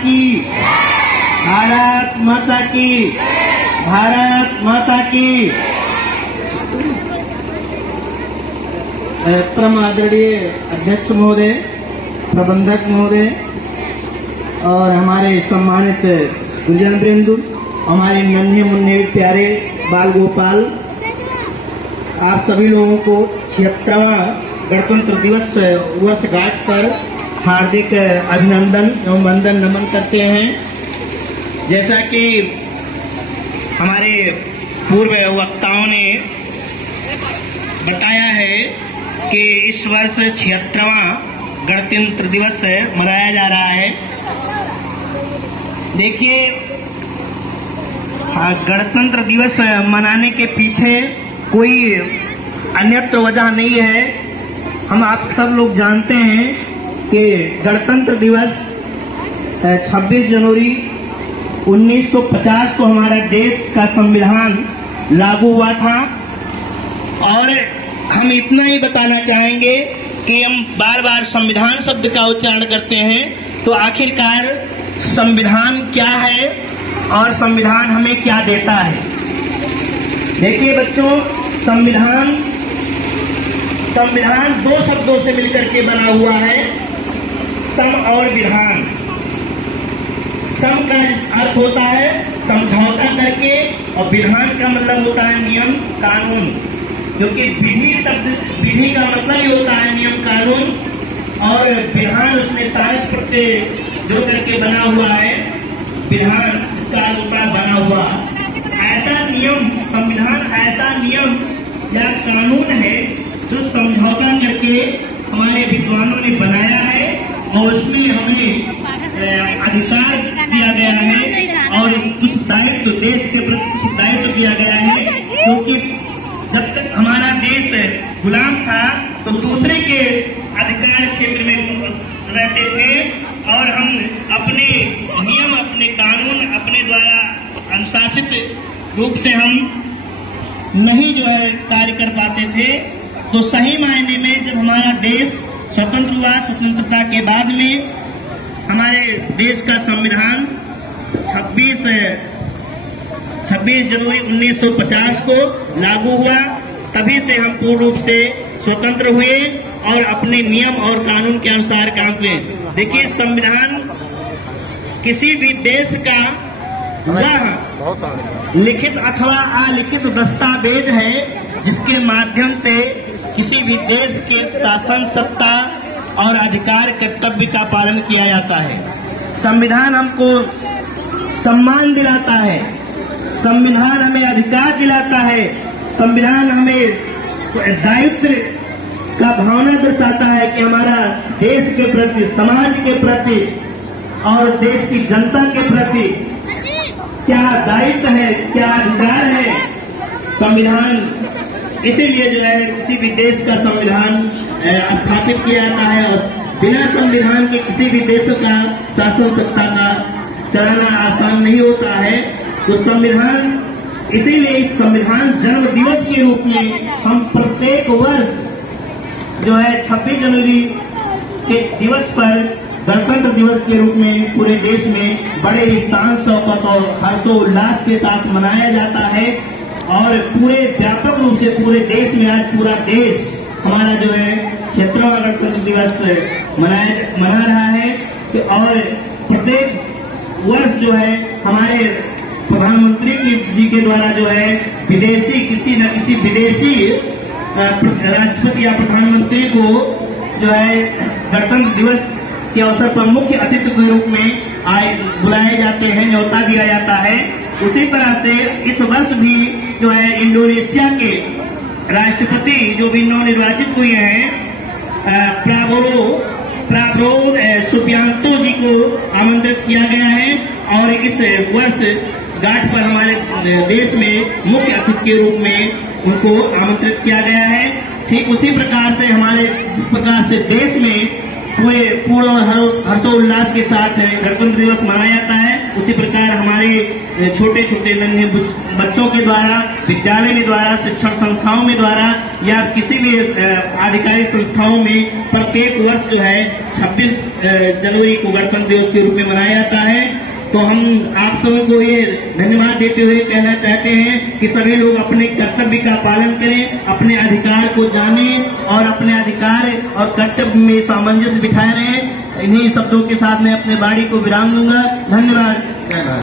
की, भारत माता की, भारत माता की। परम आदरणीय अध्यक्ष महोदय, प्रबंधक महोदय और हमारे सम्मानित गुरुजन वृंद, हमारे नन्हे मुन्ने प्यारे बाल गोपाल, आप सभी लोगों को 76वां गणतंत्र दिवस वर्षगांठ पर हार्दिक अभिनंदन एवं वंदन नमन करते हैं। जैसा कि हमारे पूर्व वक्ताओं ने बताया है कि इस वर्ष 76वां गणतंत्र दिवस मनाया जा रहा है। देखिए, गणतंत्र दिवस मनाने के पीछे कोई अन्यत्र वजह नहीं है। हम आप सब लोग जानते हैं कि गणतंत्र दिवस 26 जनवरी 1950 को हमारा देश का संविधान लागू हुआ था। और हम इतना ही बताना चाहेंगे कि हम बार बार संविधान शब्द का उच्चारण करते हैं, तो आखिरकार संविधान क्या है और संविधान हमें क्या देता है। देखिए बच्चों, संविधान दो शब्दों से मिलकर के बना हुआ है, सम और विधान। सम का अर्थ होता है समझौता करके, और विधान का मतलब होता है नियम कानून। क्योंकि विधि का मतलब ही होता है नियम कानून, और विधान उसमें सारे प्रत्यय जुड़ करके बना हुआ है। विधान इसका अनुसार बना हुआ ऐसा नियम, संविधान ऐसा नियम या कानून है जो समझौता करके हमारे विद्वानों ने बनाया है, और उसमें हमें अधिकार दिया गया है और कुछ दायित्व, देश के प्रति कुछ दायित्व दिया गया है। क्योंकि जब तक हमारा देश गुलाम था तो दूसरे के अधिकार क्षेत्र में रहते थे, और हम अपने नियम, अपने कानून, अपने द्वारा अनुशासित रूप से हम नहीं जो है कार्य कर पाते थे। तो सही मायने में जब हमारा देश स्वतंत्र हुआ, स्वतंत्रता के बाद में हमारे देश का संविधान 26 जनवरी 1950 को लागू हुआ, तभी से हम पूर्ण रूप से स्वतंत्र हुए और अपने नियम और कानून के अनुसार काम हुए। देखिए, संविधान किसी भी देश का वह लिखित अथवा अलिखित दस्तावेज है जिसके माध्यम से किसी भी देश के शासन, सत्ता और अधिकार कर्तव्य का पालन किया जाता है। संविधान हमको सम्मान दिलाता है, संविधान हमें अधिकार दिलाता है, संविधान हमें दायित्व का भावना दर्शाता है कि हमारा देश के प्रति, समाज के प्रति और देश की जनता के प्रति क्या दायित्व है, क्या अधिकार है। संविधान इसीलिए जो है किसी भी देश का संविधान स्थापित किया जाता है, और बिना संविधान के किसी भी देश का शासन सत्ता का चलाना आसान नहीं होता है। तो संविधान, इसीलिए इस संविधान जन्म दिवस के रूप में हम प्रत्येक वर्ष जो है 26 जनवरी के दिवस पर गणतंत्र दिवस के रूप में पूरे देश में बड़े ही शान शौकत और हर्षोल्लास के साथ मनाया जाता है। और पूरे व्यापक रूप से पूरे देश में आज पूरा देश हमारा जो है 76वां गणतंत्र दिवस मना रहा है। और प्रत्येक वर्ष जो है हमारे प्रधानमंत्री जी के द्वारा जो है विदेशी, किसी न किसी विदेशी राष्ट्रपति या प्रधानमंत्री को जो है गणतंत्र दिवस के अवसर पर मुख्य अतिथि के रूप में बुलाए जाते हैं, न्योता दिया जाता है। उसी तरह से इस वर्ष भी जो है इंडोनेशिया के राष्ट्रपति जो भी नवनिर्वाचित हुए हैं प्राबोवो सुबियांतो जी को आमंत्रित किया गया है, और इस वर्ष गांठ पर हमारे देश में मुख्य अतिथि के रूप में उनको आमंत्रित किया गया है। ठीक उसी प्रकार से हमारे जिस प्रकार से देश में पूरे पूर्ण हर्षोल्लास के साथ गणतंत्र दिवस मनाया जाता है, उसी प्रकार हमारे छोटे छोटे नन्हे बच्चों के द्वारा, विद्यालय के द्वारा, शिक्षण संस्थाओं में द्वारा या किसी भी आधिकारिक संस्थाओं में प्रत्येक वर्ष जो है 26 जनवरी को गणतंत्र दिवस के रूप में मनाया जाता है। तो हम आप सबों को ये धन्यवाद देते हुए कहना चाहते हैं कि सभी लोग अपने कर्तव्य का पालन करें, अपने अधिकार को जानें और अपने अधिकार और कर्तव्य में सामंजस्य बिठाए रहें। इन्हीं शब्दों के साथ मैं अपने वाणी को विराम दूंगा। धन्यवाद।